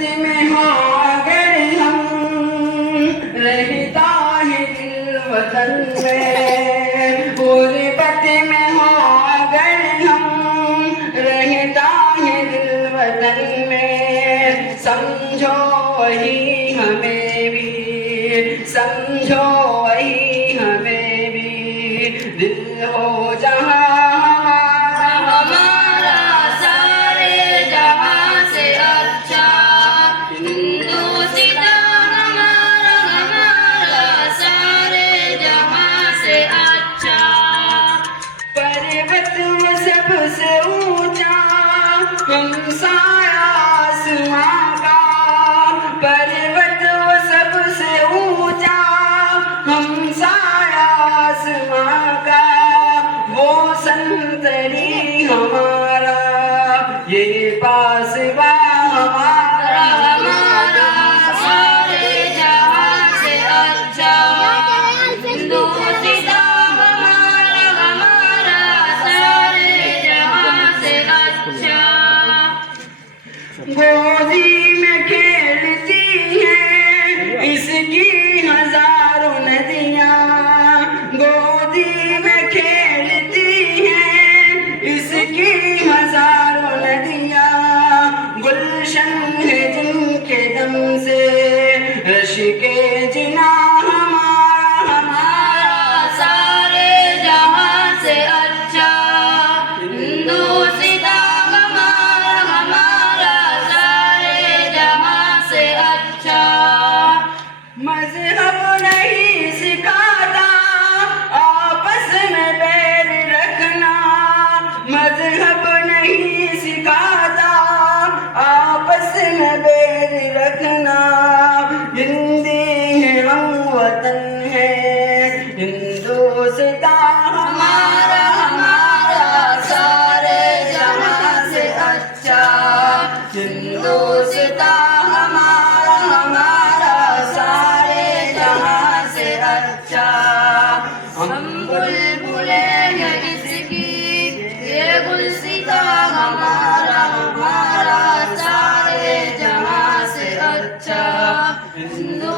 में हो अगर हम रहता है दिल वतन में, गुर्बत में हो अगर हम रहता है दिल वतन में, समझो वही हमें भी, समझो वही हमें भी, दिल हो जहाँ सबसे ऊंचा हमसाया आसमां का, पर्वत वो सबसे ऊंचा हमसाया आसमां का, वो संतरी हमारा ये पासबा हमारा, हमारा सारे जहां से अच्छा हिंदुस्तान गोदी में खेलती हैं इसकी हजारों नदियाँ, गोदी में खेलती हैं इसकी हजारों नदियाँ, गुलशन है जिनके दम से रश के जिना हमारा, हमारा सारे जहां से अच्छा हिंदुस्तान मज़हब नहीं सिखाता आपस में बैर रखना, मज़हब नहीं सिखाता आपस में बैर रखना, हिंदी है हम वतन है हिंदुस्तान हमारा, हमारा सारे जहां से अच्छा हिंदुस्तान हमारा, हमारा अच्छा। हम बुलबुले हैं इसकी ये गुलसिता हमारा, हमारा सारे जहां से अच्छा हिंदू